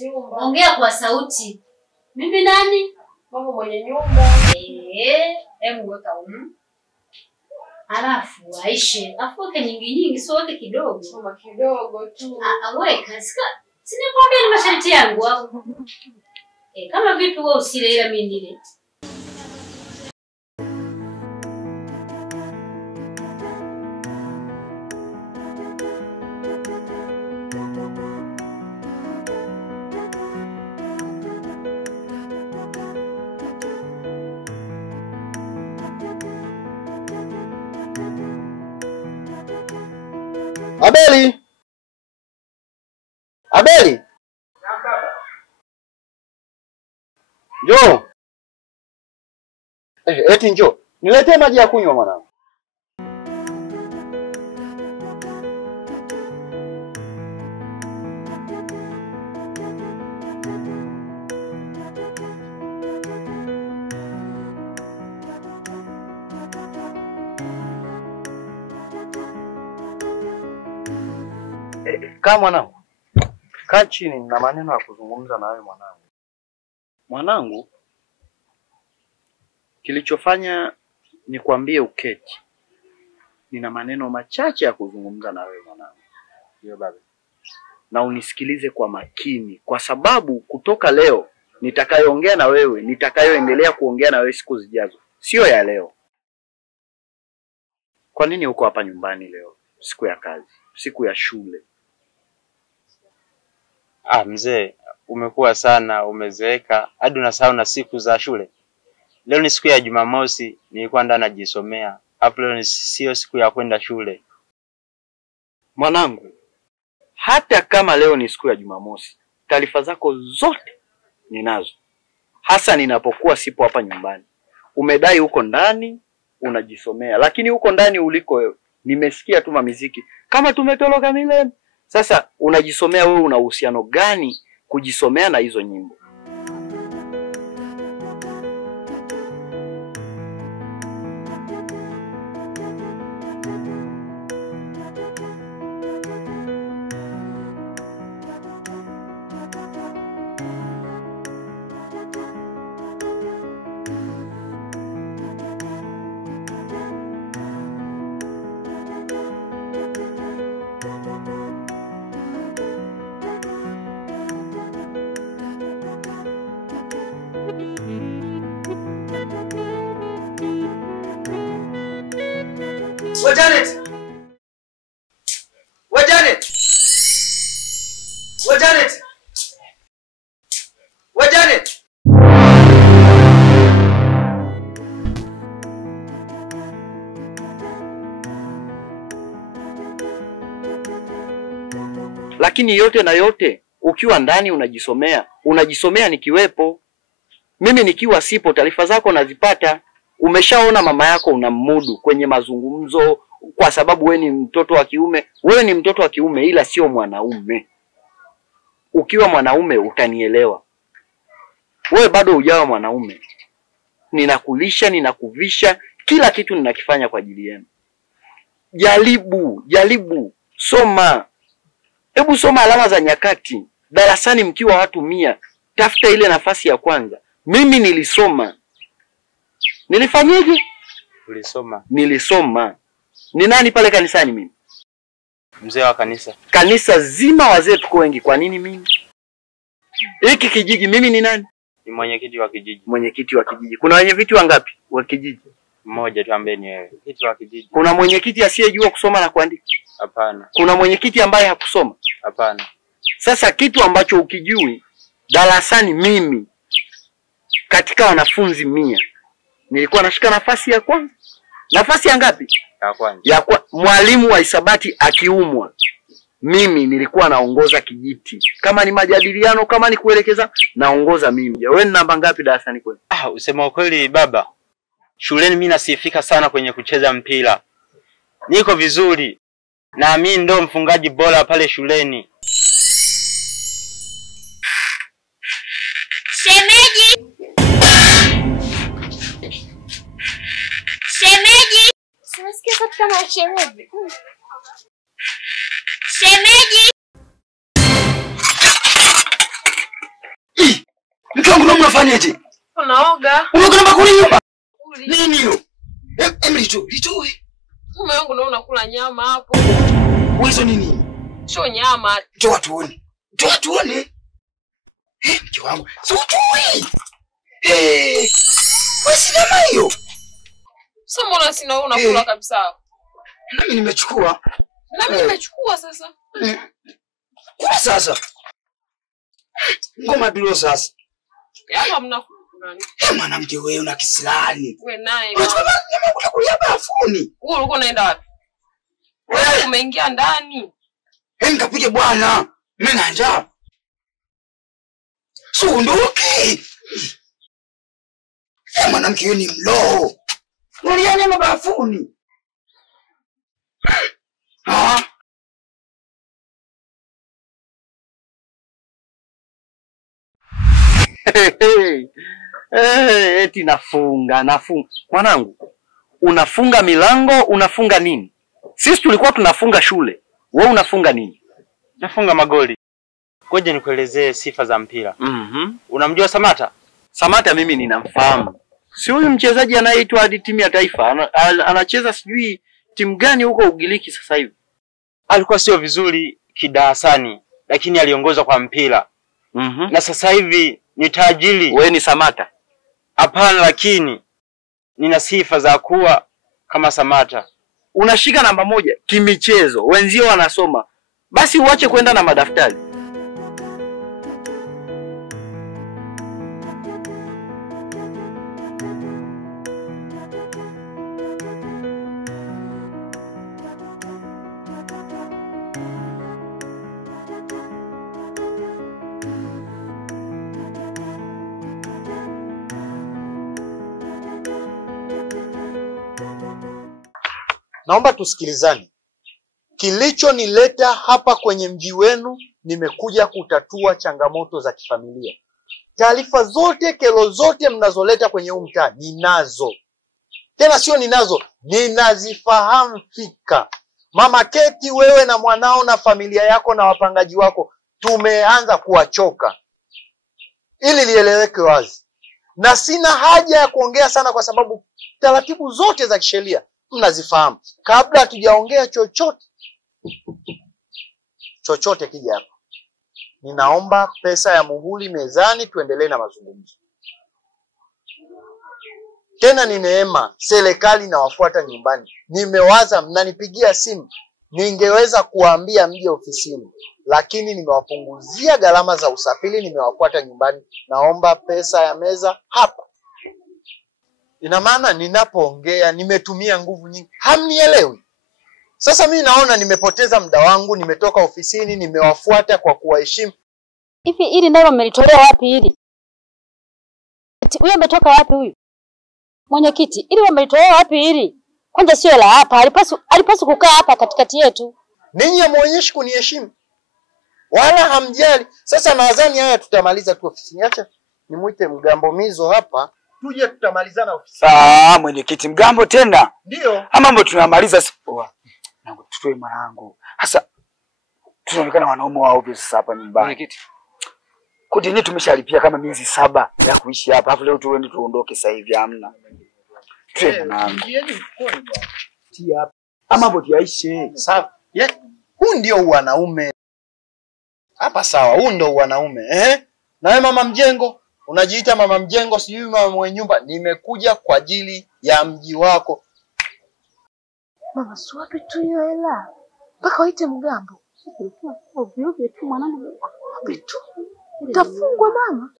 mwenye nyumba. Ongea kwa sauti. Mimi nani? Mama mwenye nyumba. Hebu weka humu. Alafu aishe. Afuke nyingi sio weke kidogo. Mama kidogo tu. Weka. Sinikwambia ni masharti yangu au. Kama vipi wewe usile ila mimi nile. Abeli! Abeli! Njoo. Eti njoo. Niletee maji ya kunywa mwanangu. Kaa mwanangu. Kaa chini, nina maneno ya kuzungumza na wewe mwanangu. Mwanangu, kilichofanya nikwambie uketi. Nina maneno machache ya kuzungumza na wewe mwanangu. Ndio baba. Na unisikilize kwa makini kwa sababu kutoka leo nitakayoongea na wewe, nitakayoendelea kuongea na wewe siku zijazo, sio ya leo. Kwa nini uko hapa nyumbani leo? Siku ya kazi, siku ya shule. Mzee, umekuwa sana, umezeeka, hadi unasahau na siku za shule. Leo ni siku ya Jumamosi, nilikuwa ndani najisomea. Hapo leo sio siku ya kwenda shule. Mwanangu, hata kama leo ni siku ya Jumamosi, taarifa zako zote ninazo. Hasa ninapokuwa sipo hapa nyumbani. Umedai uko ndani unajisomea, lakini uko ndani uliko wewe nimesikia tu mamiziki kama tumetoroka milele. Sasa unajisomea wewe, una uhusiano gani kujisomea na hizo nyimbo? Janet! Lakini yote na yote, ukiwa ndani unajisomea nikiwepo. Mimi nikiwa sipo, taarifa zako nazipata. Umeshaona mama yako unamudu kwenye mazungumzo kwa sababu wewe ni mtoto wa kiume. Wewe ni mtoto wa kiume ila sio mwanaume. Ukiwa mwanaume utanielewa. Wewe bado hujawa mwanaume. Ninakulisha, ninakuvisha, kila kitu ninakifanya kwa ajili yenu. Jaribu, soma. Hebu soma alama za nyakati. Darasani mkiwa watu 100, tafuta ile nafasi ya kwanza. Mimi nilisoma. Nilifanyaje? Nilisoma. Ni nani pale kanisani mimi? Mzee wa kanisa. Kanisa zima wazee tuko wengi. Kwa nini mimi? Hiki kijiji mimi ni nani? Ni mwenyekiti wa kijiji. Mwenyekiti wa kijiji. Kuna wenyeviti wangapi wa kijiji? Mmoja tu ambaye ni wewe. Mwenyekiti wa kijiji. Kuna mwenyekiti asiyejua kusoma na kuandika? Hapana. Kuna mwenyekiti ambaye hakusoma? Hapana. Sasa kitu ambacho ukijui, darasani mimi katika wanafunzi 100 nilikuwa nashika nafasi ya kwanza. Nafasi ya ngapi? Ya kwanza. Mwalimu wa hisabati akiumwa, mimi nilikuwa naongoza kijiti. Kama ni majadiliano, kama ni kuelekeza, naongoza mimi. Wewe ni namba ngapi darasani kwenu? Usema ukweli baba, shuleni mimi nasifika sana kwenye kucheza mpira. Niko vizuri. Na mimi ndo mfungaji bora pale shuleni. Shemeji! Unasikia sauti kama shemeji? Shemeji! mnafanyaje? Unaoga? Unaoga na bakuli nyumba? Nini hiyo? Litoe. Mume wangu na unakula nyama hapo. Wewe nini? Sio nyama. Toa tuone. Toa tuone. Mke wangu. Sijui. Wewe si nyama hiyo. Sasa mbona sina unakula kabisa? Nami nimechukua. Nami nimechukua sasa. Kwa sasa. Ngoma dilo sasa. Hapa mnakula nani? Mwanamke wewe una kisilani. Wewe naye. Unataka kulia bafuni. Wewe ulikuwa unaenda wapi? Wewe umeingia ndani. Nikapige bwana. Mimi na njaa. Sunduki. Mwanamke wewe ni mloho. Uliani mabafuni. Eti nafunga. Mwanangu, unafunga milango, unafunga nini? Sisi tulikuwa tunafunga shule. Wewe unafunga nini? Nafunga magoli. Ngoja nikuelezee sifa za mpira. Unamjua Samata? Samata mimi ninamfahamu. Si huyu mchezaji anayeitwa hadi timu ya taifa. Anacheza sijui timu gani huko Ugiriki sasa hivi. Alikuwa sio vizuri kidarasani, lakini aliongoza kwa mpira. Na sasa hivi ni tajiri. Wewe ni Samata? Hapana, lakini nina sifa za kuwa kama Samata. Unashika namba 1 kimichezo, wenzio wanasoma. Basi uache kwenda na madaftari. Naomba tusikilizane. Kilichonileta hapa kwenye mji wenu, nimekuja kutatua changamoto za kifamilia. Taarifa zote, kero zote mnazoleta kwenye huu mtaa ninazo. Tena sio ninazo, ninazifahamu fika. Mama Keti, wewe na mwanao na familia yako na wapangaji wako tumeanza kuwachoka. Ili lieleweke wazi. Na sina haja ya kuongea sana kwa sababu taratibu zote za kisheria mnazifahamu. Kabla hatujaongea chochote kija hapa, ninaomba pesa ya muhuri mezani, tuendelee na mazungumzo. Tena ni neema, serikali inawafuata nyumbani. Nimewaza mnanipigia simu, ningeweza kuambia mje ofisini, lakini nimewapunguzia gharama za usafiri, nimewafuata nyumbani. Naomba pesa ya meza hapa. Ina maana ninapoongea nimetumia nguvu nyingi. Hamnielewi. Sasa mimi naona nimepoteza muda wangu, nimetoka ofisini, nimewafuata kwa kuwaheshimu. Hivi hili nalo mmelitolea wapi hili? Huyo ametoka wapi huyu? Mwenyekiti, ili wamelitolea wapi hili? Kwanza sio la hapa, alipaswa kukaa hapa katikati yetu. Ninyi hamuonyeshi kuniheshimu. Wala hamjali. Sasa nadhani haya tutamaliza tu ofisini. Acha nimuite Mgambo Mizo hapa. Tuje tutamalizana ofisini. Mwenyekiti Mgambo tena? Ndio. Mambo tunamaliza sipoa. Nangu tutoe mwanangu. Sasa tunaonekana wanaume wa ovyo sasa hapa nyumbani. Mwenyekiti. Kodi yenyewe tumeshalipia kama miezi 7 ya kuishi hapa. Alafu leo tuende tuondoke sasa hivi hamna. Tuwe mwanangu. Tia hapa. Mambo tuyaishe. Sawa. Huu ndio wanaume. Hapa sawa, huu ndio wanaume. Na wewe mama mjengo, unajiita mama mjengo, sijui mama mwenye nyumba. Nimekuja kwa ajili ya mji wako. Mama, siwapi tu hiyo hela. Mpaka waite Mgambo. Ovyo tu mwanangu. Wapi tu. Utafungwa mama.